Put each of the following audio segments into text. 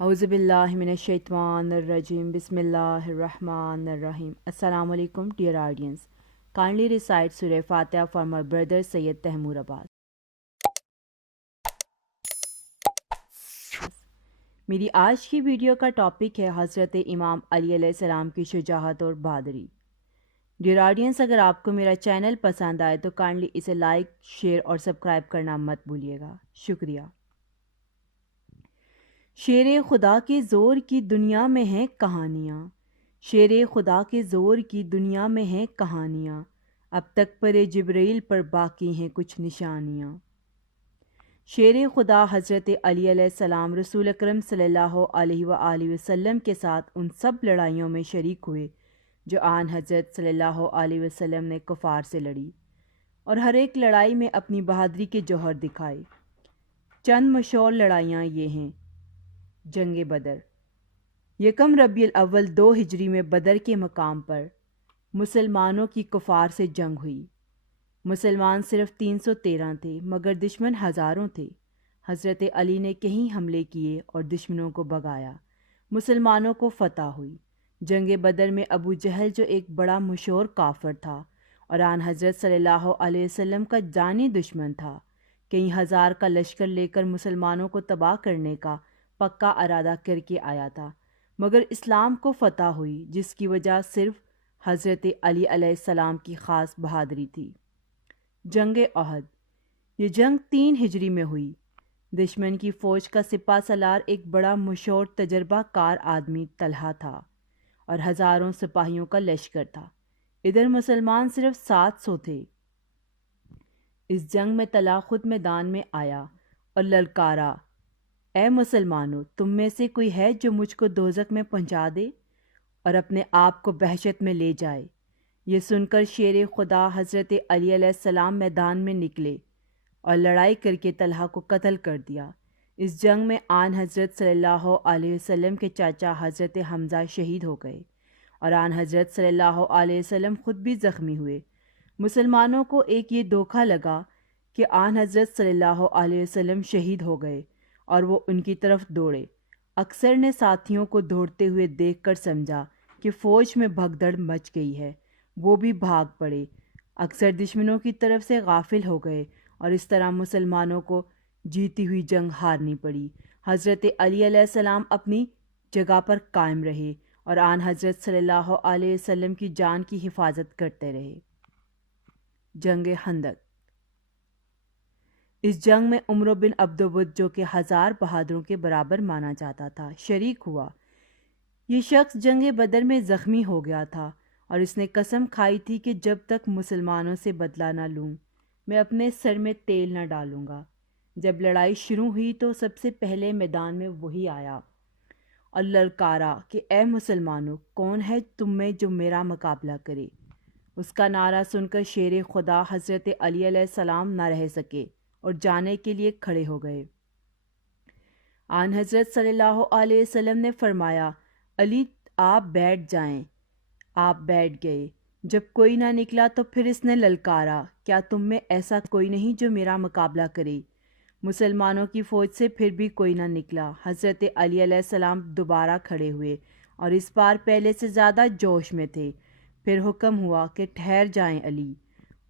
اعوذ باللہ من الشیطان الرجیم بسم اللہ الرحمن الرحیم. السلام علیکم dear audience. Kindly recite Surah Fatiha for my brother Sayyid Tehmoor Abbas. میری آج کی ویڈیو کا ٹاپک ہے حضرت امام علی علیہ السلام کی شجاعت اور بہادری. ڈیئر آڈینس، اگر آپ کو میرا چینل پسند آئے تو کائنڈلی اسے لائک، شیئر اور سبسکرائب کرنا مت بھولیے گا. شکریہ. شیر خدا کے زور کی دنیا میں ہیں کہانیاں، شیر خدا کے زور کی دنیا میں ہیں کہانیاں، اب تک پر جبرائیل پر باقی ہیں کچھ نشانیاں. شیر خدا حضرت علی علیہ السلام رسول اکرم صلی اللہ علیہ وآلہ وسلم کے ساتھ ان سب لڑائیوں میں شریک ہوئے جو آن حضرت صلی اللہ علیہ وسلم نے کفار سے لڑی، اور ہر ایک لڑائی میں اپنی بہادری کے جوہر دکھائے. چند مشہور لڑائیاں یہ ہیں. جنگ بدر. یکم ربیع الاول 2 ہجری میں بدر کے مقام پر مسلمانوں کی کفار سے جنگ ہوئی. مسلمان صرف 313 تھے مگر دشمن ہزاروں تھے. حضرت علی نے کہیں حملے کیے اور دشمنوں کو بھگایا. مسلمانوں کو فتح ہوئی. جنگ بدر میں ابو جہل جو ایک بڑا مشہور کافر تھا اور آن حضرت صلی اللہ علیہ وسلم کا جانی دشمن تھا، کئی ہزار کا لشکر لے کر مسلمانوں کو تباہ کرنے کا پکا ارادہ کر کے آیا تھا، مگر اسلام کو فتح ہوئی جس کی وجہ صرف حضرت علی علیہ السلام کی خاص بہادری تھی. جنگ احد. یہ جنگ 3 ہجری میں ہوئی. دشمن کی فوج کا سپہ سالار ایک بڑا مشہور تجربہ کار آدمی طلحہ تھا اور ہزاروں سپاہیوں کا لشکر تھا. ادھر مسلمان صرف 700 تھے. اس جنگ میں طلحہ خود میدان میں آیا اور للکارا، اے مسلمانوں، تم میں سے کوئی ہے جو مجھ کو دوزخ میں پہنچا دے اور اپنے آپ کو وحشت میں لے جائے. یہ سن کر شیر خدا حضرت علی علیہ السلام میدان میں نکلے اور لڑائی کر کے طلحہ کو قتل کر دیا. اس جنگ میں آن حضرت صلی اللہ علیہ وسلم کے چاچا حضرت حمزہ شہید ہو گئے اور آن حضرت صلی اللہ علیہ وسلم خود بھی زخمی ہوئے. مسلمانوں کو ایک یہ دھوکہ لگا کہ آن حضرت صلی اللہ علیہ وسلم شہید ہو گئے اور وہ ان کی طرف دوڑے. اکثر نے ساتھیوں کو دوڑتے ہوئے دیکھ کر سمجھا کہ فوج میں بھگدڑ مچ گئی ہے، وہ بھی بھاگ پڑے. اکثر دشمنوں کی طرف سے غافل ہو گئے اور اس طرح مسلمانوں کو جیتی ہوئی جنگ ہارنی پڑی. حضرت علی علیہ السلام اپنی جگہ پر قائم رہے اور آن حضرت صلی اللہ علیہ وسلم کی جان کی حفاظت کرتے رہے. جنگ خندق. اس جنگ میں عمر بن عبدود جو کہ 1000 بہادروں کے برابر مانا جاتا تھا شریک ہوا. یہ شخص جنگ بدر میں زخمی ہو گیا تھا اور اس نے قسم کھائی تھی کہ جب تک مسلمانوں سے بدلہ نہ لوں میں اپنے سر میں تیل نہ ڈالوں گا. جب لڑائی شروع ہوئی تو سب سے پہلے میدان میں وہی آیا اور للکارا کہ اے مسلمانوں، کون ہے تم میں جو میرا مقابلہ کرے. اس کا نعرہ سن کر شیر خدا حضرت علی علیہ السلام نہ رہ سکے اور جانے کے لیے کھڑے ہو گئے. آن حضرت صلی اللہ علیہ وسلم نے فرمایا، علی آپ بیٹھ جائیں. آپ بیٹھ گئے. جب کوئی نہ نکلا تو پھر اس نے للکارا، کیا تم میں ایسا کوئی نہیں جو میرا مقابلہ کرے. مسلمانوں کی فوج سے پھر بھی کوئی نہ نکلا. حضرت علی علیہ السلام دوبارہ کھڑے ہوئے اور اس بار پہلے سے زیادہ جوش میں تھے. پھر حکم ہوا کہ ٹھہر جائیں علی.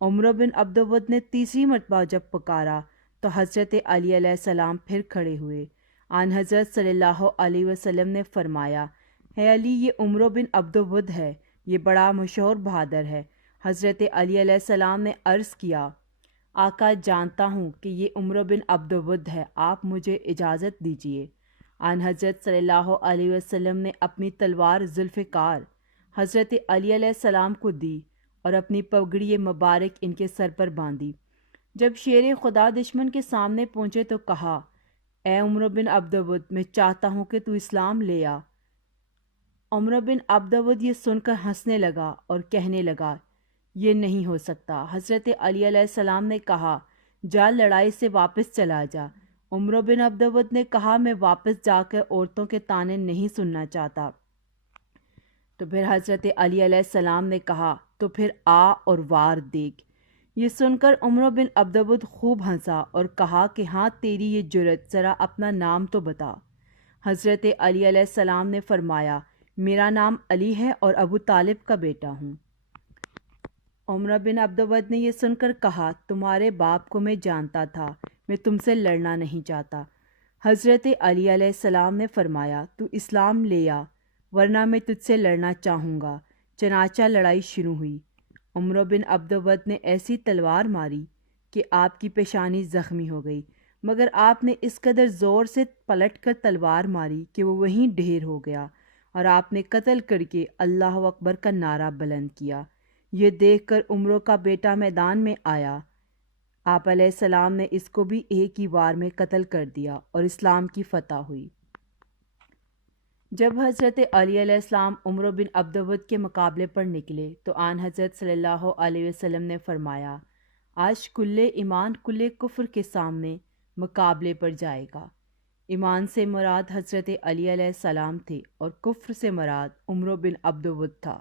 عمر بن عبدود نے تیسری مرتبہ جب پکارا تو حضرت علی علیہ السلام پھر کھڑے ہوئے. آن حضرت صلی اللہ علیہ وسلم نے فرمایا، اے علی، یہ عمر بن عبدود ہے، یہ بڑا مشہور بہادر ہے. حضرت علی علیہ السلام نے عرض کیا، آقا جانتا ہوں کہ یہ عمر بن عبدود ہے، آپ مجھے اجازت دیجیے. آن حضرت صلی اللہ علیہ وسلم نے اپنی تلوار ذوالفقار حضرت علی علیہ السلام کو دی اور اپنی پگڑی مبارک ان کے سر پر باندھی. جب شیر خدا دشمن کے سامنے پہنچے تو کہا، اے عمر بن عبدود، میں چاہتا ہوں کہ تو اسلام لے آ. عمر بن عبدود یہ سن کر ہنسنے لگا اور کہنے لگا، یہ نہیں ہو سکتا. حضرت علی علیہ السلام نے کہا، جا لڑائی سے واپس چلا جا. عمر بن عبدود نے کہا، میں واپس جا کر عورتوں کے طعنے نہیں سننا چاہتا. تو پھر حضرت علی علیہ السلام نے کہا، تو پھر آ اور وار دیکھ. یہ سن کر عمر بن عبدود خوب ہنسا اور کہا کہ ہاں تیری یہ جرت، ذرا اپنا نام تو بتا. حضرت علی علیہ السلام نے فرمایا میرا نام علی ہے اور ابو طالب کا بیٹا ہوں۔ عمر بن عبدود نے یہ سن کر کہا تمہارے باپ کو میں جانتا تھا، میں تم سے لڑنا نہیں چاہتا۔ حضرت علی علیہ السلام نے فرمایا تو اسلام لے آ ورنہ میں تجھ سے لڑنا چاہوں گا۔ چنانچہ لڑائی شروع ہوئی۔ عمر بن عبدود نے ایسی تلوار ماری کہ آپ کی پیشانی زخمی ہو گئی، مگر آپ نے اس قدر زور سے پلٹ کر تلوار ماری کہ وہ وہیں ڈھیر ہو گیا، اور آپ نے قتل کر کے اللہ اکبر کا نعرہ بلند کیا۔ یہ دیکھ کر عمرو کا بیٹا میدان میں آیا۔ آپ علیہ السلام نے اس کو بھی ایک ہی وار میں قتل کر دیا اور اسلام کی فتح ہوئی۔ جب حضرت علی علیہ السلام عمر بن عبدود کے مقابلے پر نکلے تو آن حضرت صلی اللہ علیہ وسلم نے فرمایا آج کل ایمان کل کفر کے سامنے مقابلے پر جائے گا۔ ایمان سے مراد حضرت علی علیہ السلام تھے اور کفر سے مراد عمر بن عبدود تھا۔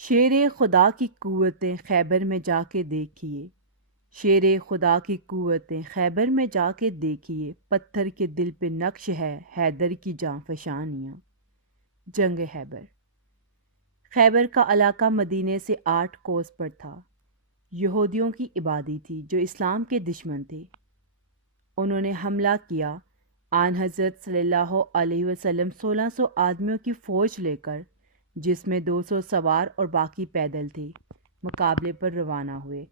شیر خدا کی قوتیں خیبر میں جا کے دیکھیے، شیر خدا کی قوتیں خیبر میں جا کے دیکھیے، پتھر کے دل پہ نقش ہے حیدر کی جاں فشانیاں۔ جنگ خیبر۔ خیبر کا علاقہ مدینے سے 8 کوس پر تھا۔ یہودیوں کی آبادی تھی جو اسلام کے دشمن تھے۔ انہوں نے حملہ کیا۔ آن حضرت صلی اللہ علیہ وسلم 1600 آدمیوں کی فوج لے کر، جس میں 200 سوار اور باقی پیدل تھے، مقابلے پر روانہ ہوئے۔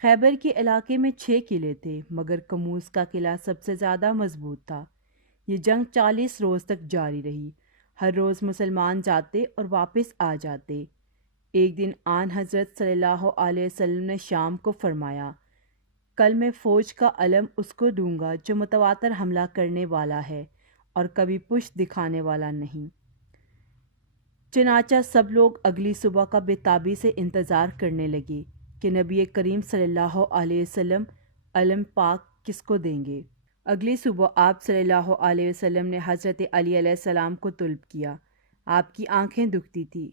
خیبر کے علاقے میں 6 قلعے تھے، مگر کموس کا قلعہ سب سے زیادہ مضبوط تھا۔ یہ جنگ 40 روز تک جاری رہی۔ ہر روز مسلمان جاتے اور واپس آ جاتے۔ ایک دن آن حضرت صلی اللہ علیہ وسلم نے شام کو فرمایا کل میں فوج کا علم اس کو دوں گا جو متواتر حملہ کرنے والا ہے اور کبھی پشت دکھانے والا نہیں۔ چنانچہ سب لوگ اگلی صبح کا بے تابی سے انتظار کرنے لگے کہ نبی کریم صلی اللہ علیہ وسلم علم پاک کس کو دیں گے۔ اگلی صبح آپ صلی اللہ علیہ وسلم نے حضرت علی علیہ السلام کو طلب کیا۔ آپ کی آنکھیں دکھتی تھیں۔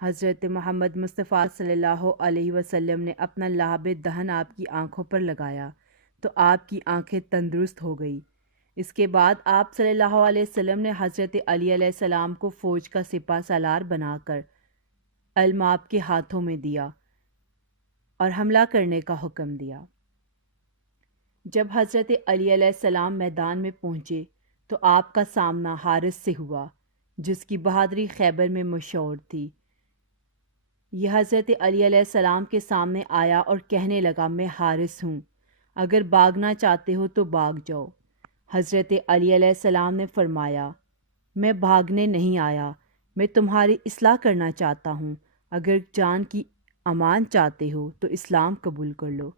حضرت محمد مصطفیٰ صلی اللہ علیہ وسلم نے اپنا لعاب دہن آپ کی آنکھوں پر لگایا تو آپ کی آنکھیں تندرست ہو گئی۔ اس کے بعد آپ صلی اللہ علیہ وسلم نے حضرت علی علیہ السلام کو فوج کا سپہ سالار بنا کر علم آپ کے ہاتھوں میں دیا اور حملہ کرنے کا حکم دیا۔ جب حضرت علی علیہ السلام میدان میں پہنچے تو آپ کا سامنا حارث سے ہوا، جس کی بہادری خیبر میں مشہور تھی۔ یہ حضرت علی علیہ السلام کے سامنے آیا اور کہنے لگا میں حارث ہوں، اگر بھاگنا چاہتے ہو تو بھاگ جاؤ۔ حضرت علی علیہ السلام نے فرمایا میں بھاگنے نہیں آیا، میں تمہاری اصلاح کرنا چاہتا ہوں، اگر جان کی امان چاہتے ہو تو اسلام قبول کر لو۔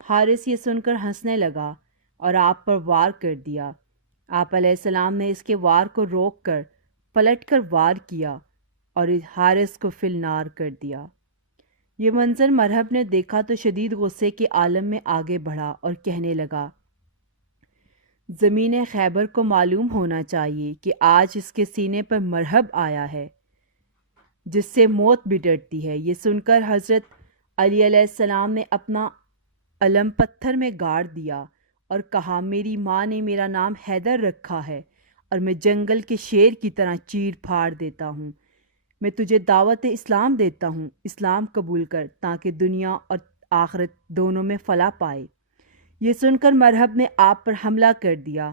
حارث یہ سن کر ہنسنے لگا اور آپ پر وار کر دیا۔ آپ علیہ السلام نے اس کے وار کو روک کر پلٹ کر وار کیا اور حارث کو فی النار کر دیا۔ یہ منظر مرہب نے دیکھا تو شدید غصے کے عالم میں آگے بڑھا اور کہنے لگا زمین خیبر کو معلوم ہونا چاہیے کہ آج اس کے سینے پر مرہب آیا ہے جس سے موت بھی ڈرتی ہے۔ یہ سن کر حضرت علی علیہ السلام نے اپنا علم پتھر میں گاڑ دیا اور کہا میری ماں نے میرا نام حیدر رکھا ہے اور میں جنگل کے شیر کی طرح چیر پھاڑ دیتا ہوں۔ میں تجھے دعوت اسلام دیتا ہوں، اسلام قبول کر تاکہ دنیا اور آخرت دونوں میں فلاح پائے۔ یہ سن کر مرہب نے آپ پر حملہ کر دیا۔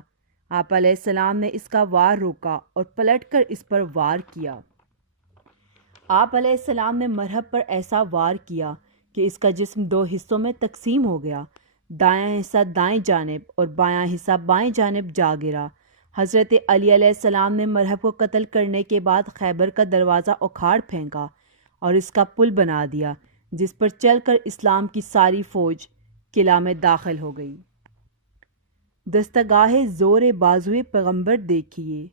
آپ علیہ السلام نے اس کا وار روکا اور پلٹ کر اس پر وار کیا۔ آپ علیہ السلام نے مرہب پر ایسا وار کیا کہ اس کا جسم 2 حصوں میں تقسیم ہو گیا، دایاں حصہ دائیں جانب اور بایاں حصہ بائیں جانب جا گرا۔ حضرت علی علیہ السلام نے مرہب کو قتل کرنے کے بعد خیبر کا دروازہ اکھاڑ پھینکا اور اس کا پل بنا دیا، جس پر چل کر اسلام کی ساری فوج قلعہ میں داخل ہو گئی۔ دستگاہ زور بازوئے پیغمبر دیکھیے،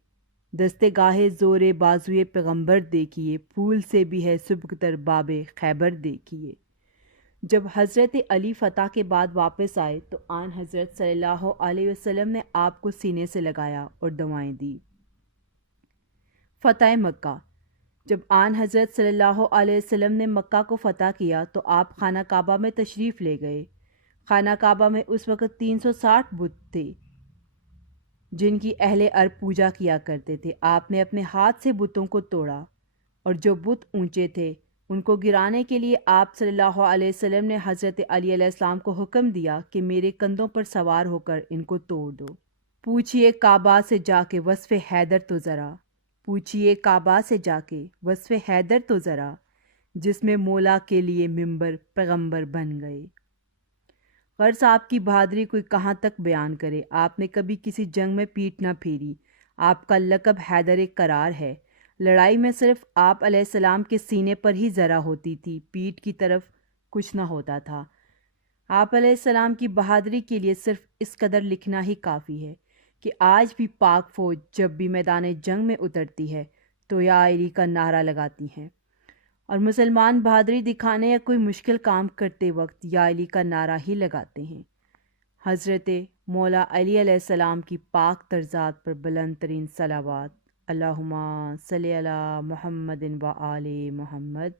دستگاہ زور بازوئے پیغمبر دیکھیے، پھول سے بھی ہے سبک تر باب خیبر دیکھیے۔ جب حضرت علی فتح کے بعد واپس آئے تو آن حضرت صلی اللہ علیہ وسلم نے آپ کو سینے سے لگایا اور دعائیں دی۔ فتح مکہ۔ جب آن حضرت صلی اللہ علیہ وسلم نے مکہ کو فتح کیا تو آپ خانہ کعبہ میں تشریف لے گئے۔ خانہ کعبہ میں اس وقت 360 بت تھے۔ جن کی اہل ارب پوجا کیا کرتے تھے، آپ نے اپنے ہاتھ سے بتوں کو توڑا، اور جو بت اونچے تھے ان کو گرانے کے لیے آپ صلی اللہ علیہ وسلم نے حضرت علی علیہ السلام کو حکم دیا کہ میرے کندھوں پر سوار ہو کر ان کو توڑ دو۔ پوچھئے کعبہ سے جا کے وصف حیدر تو ذرا، پوچھئے کعبہ سے جا کے وصف حیدر تو ذرا، جس میں مولا کے لیے ممبر پیغمبر بن گئے۔ غرض آپ کی بہادری کوئی کہاں تک بیان کرے، آپ نے کبھی کسی جنگ میں پیٹھ نہ پھیری، آپ کا لقب حیدر قرار ہے۔ لڑائی میں صرف آپ علیہ السلام کے سینے پر ہی ذرا ہوتی تھی، پیٹھ کی طرف کچھ نہ ہوتا تھا۔ آپ علیہ السلام کی بہادری کے لیے صرف اس قدر لکھنا ہی کافی ہے کہ آج بھی پاک فوج جب بھی میدان جنگ میں اترتی ہے تو یا علی کا نعرہ لگاتی ہیں، اور مسلمان بہادری دکھانے یا کوئی مشکل کام کرتے وقت یا علی کا نعرہ ہی لگاتے ہیں۔ حضرت مولا علی علیہ السلام کی پاک ترزات پر بلند ترین صلوات۔ اللہم صلی علی محمد و آل محمد۔